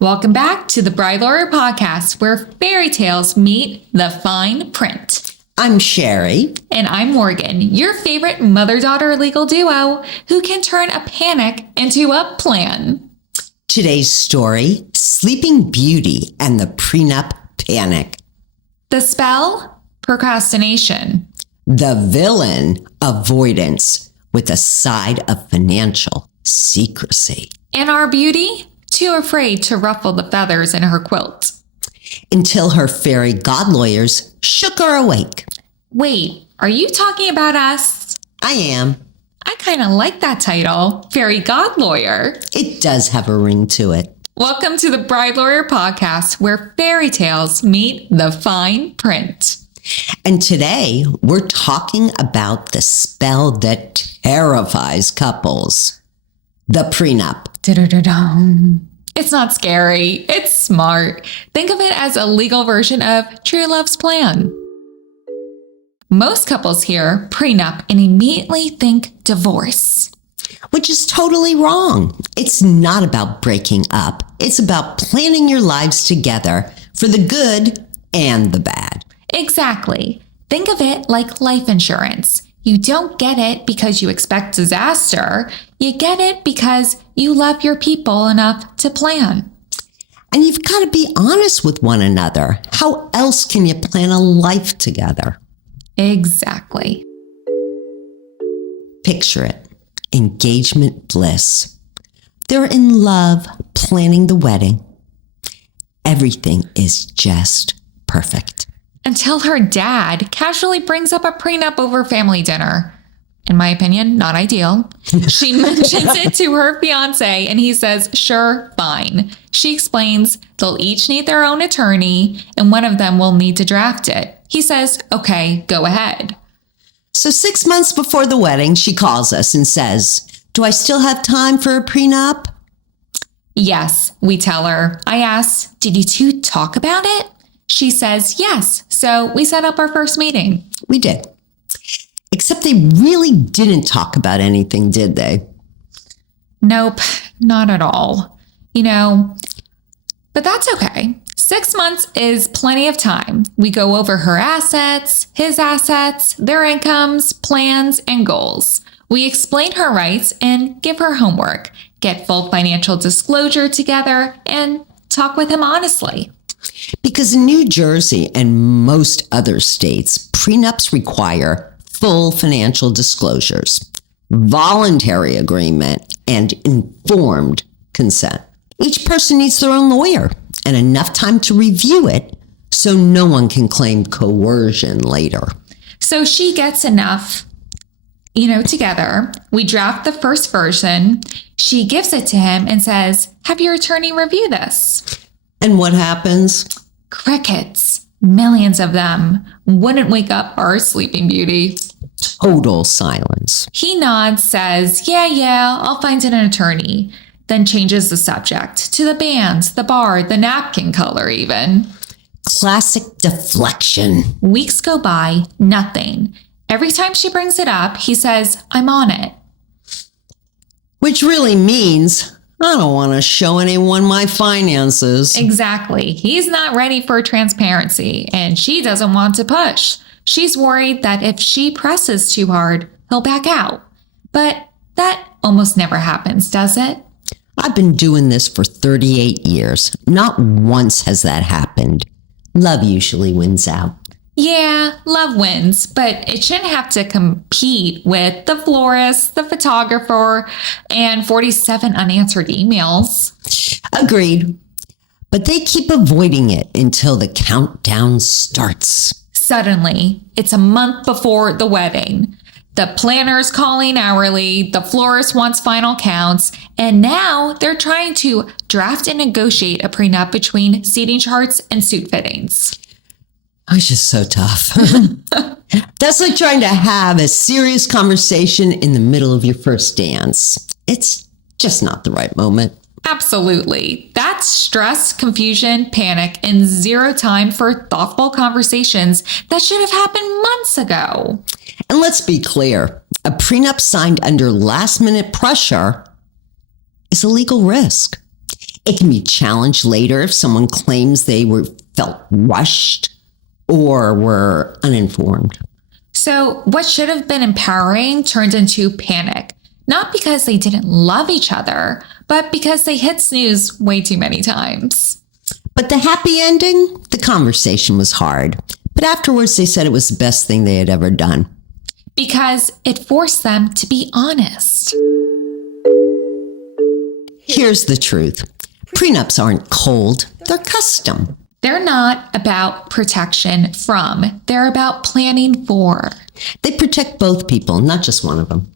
Welcome back to the BrideLawyer Podcast, where fairy tales meet the fine print. I'm Shari. And I'm Morgan, your favorite mother-daughter legal duo who can turn a panic into a plan. Today's story, Sleeping Beauty and the Prenup Panic. The spell, procrastination. The villain, avoidance, with a side of financial secrecy. And our beauty, too afraid to ruffle the feathers in her quilt. Until her fairy god lawyers shook her awake. Wait, are you talking about us? I am. I kind of like that title, Fairy God Lawyer. It does have a ring to it. Welcome to the BrideLawyer Podcast, where fairy tales meet the fine print. And today we're talking about the spell that terrifies couples. The prenup. Da-da-da-dum. It's not scary. It's smart. Think of it as a legal version of True Love's Plan. Most couples hear prenup and immediately think divorce. Which is totally wrong. It's not about breaking up. It's about planning your lives together for the good and the bad. Exactly. Think of it like life insurance. You don't get it because you expect disaster. You get it because you love your people enough to plan. And you've got to be honest with one another. How else can you plan a life together? Exactly. Picture it. Engagement bliss. They're in love, planning the wedding. Everything is just perfect. Until her dad casually brings up a prenup over family dinner. In my opinion, not ideal. She mentions it to her fiance and he says, sure, fine. She explains they'll each need their own attorney and one of them will need to draft it. He says, okay, go ahead. So 6 months before the wedding, she calls us and says, do I still have time for a prenup? Yes, we tell her. I ask, did you two talk about it? She says, yes. So we set up our first meeting. We did. Except they really didn't talk about anything, did they? Nope, not at all. But that's okay. 6 months is plenty of time. We go over her assets, his assets, their incomes, plans, and goals. We explain her rights and give her homework, get full financial disclosure together, and talk with him honestly. Because in New Jersey and most other states, prenups require full financial disclosures, voluntary agreement, and informed consent. Each person needs their own lawyer and enough time to review it so no one can claim coercion later. So she gets enough, together. We draft the first version. She gives it to him and says, have your attorney review this. And what happens? Crickets. Millions of them. Wouldn't wake up our Sleeping Beauty. Total silence. He nods, says, yeah, I'll find an attorney. Then changes the subject to the bands, the bar, the napkin color even. Classic deflection. Weeks go by, nothing. Every time she brings it up, he says, I'm on it. Which really means, I don't want to show anyone my finances. Exactly. He's not ready for transparency, and she doesn't want to push. She's worried that if she presses too hard, he'll back out. But that almost never happens, does it? I've been doing this for 38 years. Not once has that happened. Love usually wins out. Yeah, love wins, but it shouldn't have to compete with the florist, the photographer, and 47 unanswered emails. Agreed. But they keep avoiding it until the countdown starts. Suddenly, it's a month before the wedding. The planner's calling hourly, the florist wants final counts, and now they're trying to draft and negotiate a prenup between seating charts and suit fittings. It's just so tough. That's like trying to have a serious conversation in the middle of your first dance. It's just not the right moment. Absolutely. That's stress, confusion, panic, and zero time for thoughtful conversations that should have happened months ago. And let's be clear, a prenup signed under last-minute pressure is a legal risk. It can be challenged later if someone claims they felt rushed or were uninformed. So what should have been empowering turned into panic, not because they didn't love each other, but because they hit snooze way too many times. But the happy ending? The conversation was hard. But afterwards, they said it was the best thing they had ever done. Because it forced them to be honest. Here's the truth. Prenups aren't cold, they're custom. They're not about protection from, they're about planning for. They protect both people, not just one of them.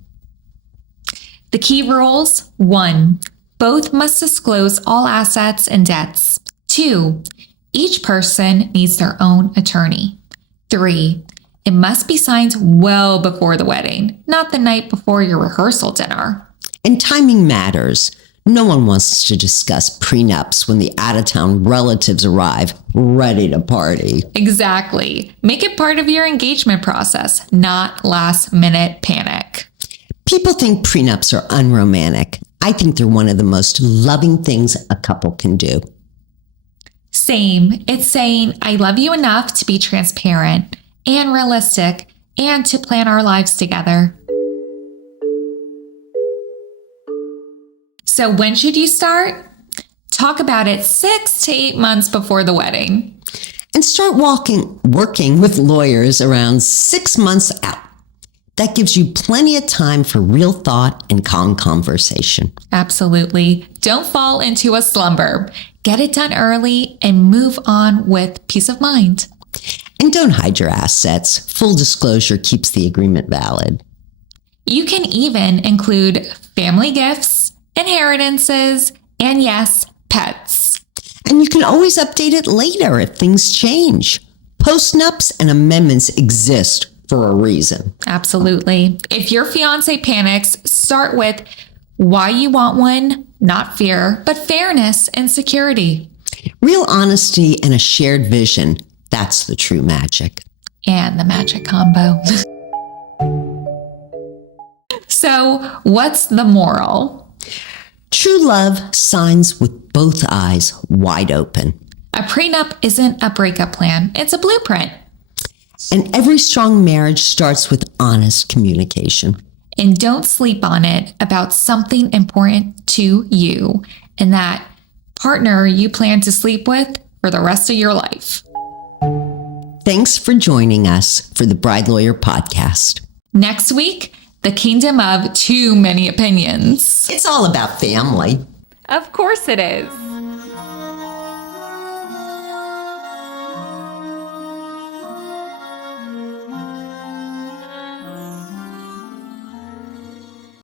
The key rules: 1, both must disclose all assets and debts. 2, each person needs their own attorney. 3, it must be signed well before the wedding, not the night before your rehearsal dinner. And timing matters. No one wants to discuss prenups when the out-of-town relatives arrive ready to party. Exactly. Make it part of your engagement process, not last-minute panic. People think prenups are unromantic. I think they're one of the most loving things a couple can do. Same. It's saying, I love you enough to be transparent and realistic and to plan our lives together. So when should you start? Talk about it 6 to 8 months before the wedding. And start working with lawyers around 6 months out. That gives you plenty of time for real thought and calm conversation. Absolutely. Don't fall into a slumber. Get it done early and move on with peace of mind. And don't hide your assets. Full disclosure keeps the agreement valid. You can even include family gifts, inheritances, and yes, pets. And you can always update it later if things change. Postnups and amendments exist for a reason. Absolutely. If your fiance panics, start with why you want one, not fear, but fairness and security. Real honesty and a shared vision, that's the true magic. And the magic combo. So, what's the moral? True love signs with both eyes wide open. A prenup isn't a breakup plan, it's a blueprint. And every strong marriage starts with honest communication. And don't sleep on it about something important to you and that partner you plan to sleep with for the rest of your life. Thanks for joining us for the BrideLawyer Podcast. Next week, the kingdom of too many opinions. It's all about family. Of course it is.